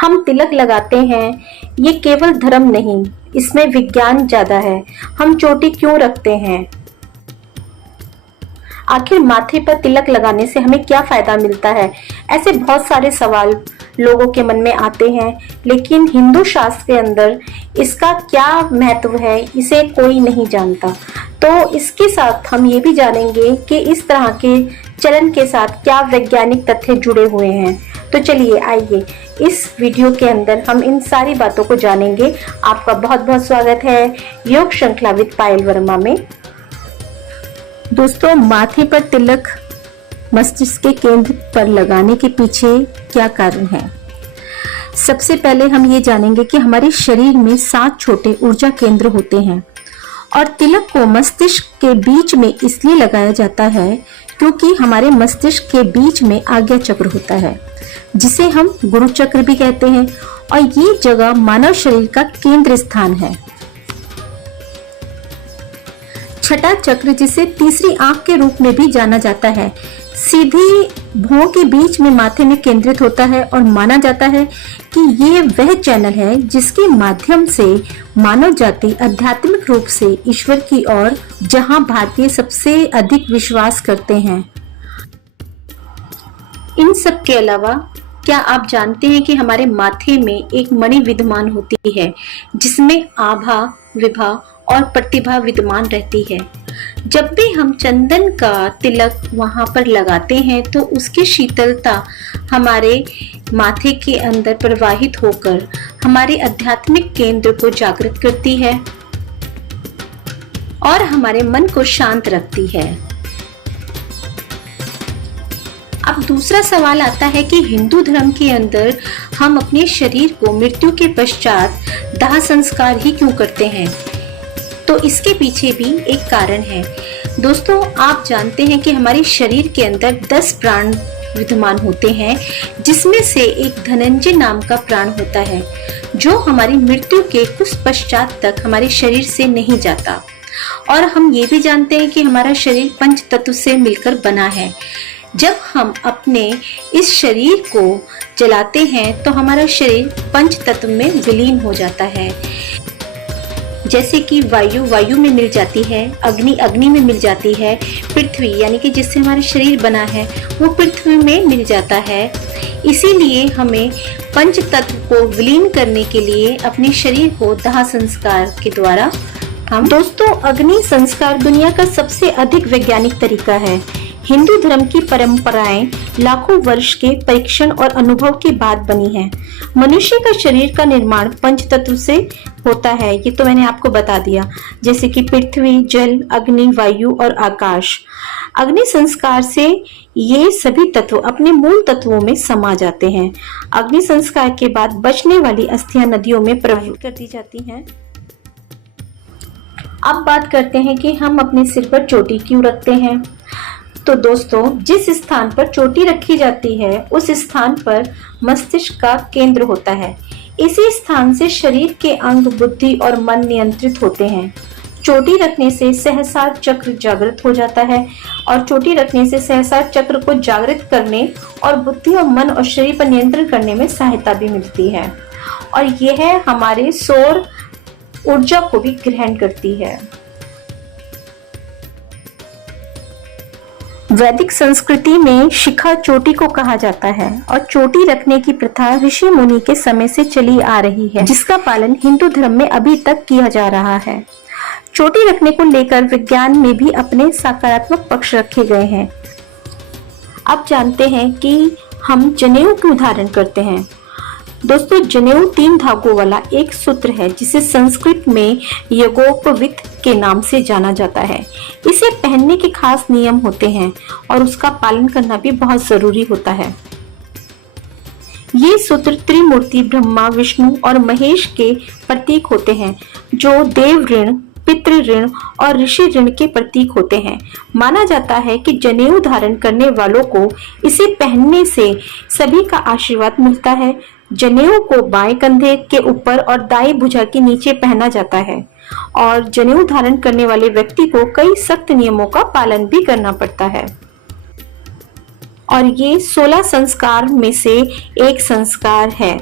हम तिलक लगाते हैं, ये केवल धर्म नहीं, इसमें विज्ञान ज्यादा है। हम चोटी क्यों रखते हैं? आखिर माथे पर तिलक लगाने से हमें क्या फायदा मिलता है? ऐसे बहुत सारे सवाल लोगों के मन में आते हैं, लेकिन हिंदू शास्त्र के अंदर इसका क्या महत्व है, इसे कोई नहीं जानता। तो इसके साथ हम ये भी जानेंगे कि इस तरह के चलन के साथ क्या वैज्ञानिक तथ्य जुड़े हुए हैं। तो चलिए आइए इस वीडियो के अंदर हम इन सारी बातों को जानेंगे। आपका बहुत बहुत स्वागत है योग श्रृंखला विद पायल वर्मा में। दोस्तों, माथे पर तिलक मस्तिष्क के केंद्र पर लगाने के पीछे क्या कारण है? सबसे पहले हम ये जानेंगे कि हमारे शरीर में 7 छोटे ऊर्जा केंद्र होते हैं और तिलक को मस्तिष्क के बीच में इसलिए लगाया जाता है क्योंकि हमारे मस्तिष्क के बीच में आज्ञा चक्र होता है, जिसे हम गुरु चक्र भी कहते हैं, और ये जगह मानव शरीर का केंद्र स्थान है। छठा चक्र, जिसे तीसरी आंख के रूप में भी जाना जाता है, सीधी भौं के बीच में माथे में केंद्रित होता है और माना जाता है कि ये वह चैनल है जिसके माध्यम से मानव जाति आध्यात्मिक रूप से ईश्वर की ओर, जहां भारतीय सबसे अधिक विश्वास करते हैं। इन सब के अलावा क्या आप जानते हैं कि हमारे माथे में एक मणि विद्यमान होती है जिसमें आभा, विभा और प्रतिभा विद्यमान रहती है। जब भी हम चंदन का तिलक वहां पर लगाते हैं तो उसकी शीतलता हमारे माथे के अंदर प्रवाहित होकर हमारे आध्यात्मिक केंद्र को जागृत करती है और हमारे मन को शांत रखती है। अब दूसरा सवाल आता है कि हिंदू धर्म के अंदर हम अपने शरीर को मृत्यु के पश्चात दाह संस्कार ही क्यों करते हैं? तो इसके पीछे भी एक कारण है। दोस्तों, आप जानते हैं कि हमारे शरीर के अंदर 10 प्राण विद्यमान होते हैं, जिसमें से एक धनंजय नाम का प्राण होता है जो हमारी मृत्यु के कुछ पश्चात तक हमारे शरीर से नहीं जाता। और हम ये भी जानते हैं कि हमारा शरीर पंच तत्व से मिलकर बना है। जब हम अपने इस शरीर को जलाते हैं तो हमारा शरीर पंच तत्व में विलीन हो जाता है। जैसे कि वायु में मिल जाती है, अग्नि में मिल जाती है, पृथ्वी यानी कि जिससे हमारा शरीर बना है वो पृथ्वी में मिल जाता है। इसीलिए हमें पंच तत्व को विलीन करने के लिए अपने शरीर को दाह संस्कार के द्वारा दोस्तों, अग्नि संस्कार दुनिया का सबसे अधिक वैज्ञानिक तरीका है। हिंदू धर्म की परंपराएं लाखों वर्ष के परीक्षण और अनुभव के बाद बनी है। मनुष्य का शरीर का निर्माण पंच तत्व से होता है, ये तो मैंने आपको बता दिया, जैसे कि पृथ्वी, जल, अग्नि, वायु और आकाश। अग्नि संस्कार से ये सभी तत्व अपने मूल तत्वों में समा जाते हैं। अग्नि संस्कार के बाद बचने वाली अस्थियां नदियों में प्रवाहित कर दी जाती हैं। अब बात करते हैं कि हम अपने सिर पर चोटी क्यों रखते हैं। तो दोस्तों, जिस स्थान पर चोटी रखी जाती है उस स्थान पर मस्तिष्क का केंद्र होता है। इसी स्थान से शरीर के अंग, बुद्धि और मन नियंत्रित होते हैं। चोटी रखने से सहस्रार चक्र जागृत हो जाता है और चोटी रखने से सहस्रार चक्र को जागृत करने और बुद्धि और मन और शरीर पर नियंत्रण करने में सहायता भी मिलती है, और यह हमारे सौर ऊर्जा को भी ग्रहण करती है। वैदिक संस्कृति में शिखा चोटी को कहा जाता है और चोटी रखने की प्रथा ऋषि मुनि के समय से चली आ रही है, जिसका पालन हिंदू धर्म में अभी तक किया जा रहा है। चोटी रखने को लेकर विज्ञान में भी अपने सकारात्मक पक्ष रखे गए हैं। अब जानते हैं कि हम जनेऊ क्यों धारण करते हैं। दोस्तों, जनेऊ 3 धागों वाला एक सूत्र है जिसे संस्कृत में यज्ञोपवीत के नाम से जाना जाता है। इसे पहनने के खास नियम होते हैं और उसका पालन करना भी बहुत जरूरी होता है। ये सूत्र त्रिमूर्ति ब्रह्मा, विष्णु और महेश के प्रतीक होते हैं, जो देव ऋण, पितृ ऋण और ऋषि ऋण के प्रतीक होते हैं। माना जाता है कि जनेऊ धारण करने वालों को इसे पहनने से सभी का आशीर्वाद मिलता है। जनेऊ को बाएं कंधे के ऊपर और दाएं भुजा के नीचे पहना जाता है और जनेऊ धारण करने वाले व्यक्ति को कई सख्त नियमों का पालन भी करना पड़ता है। और ये 16 संस्कार में से एक संस्कार है।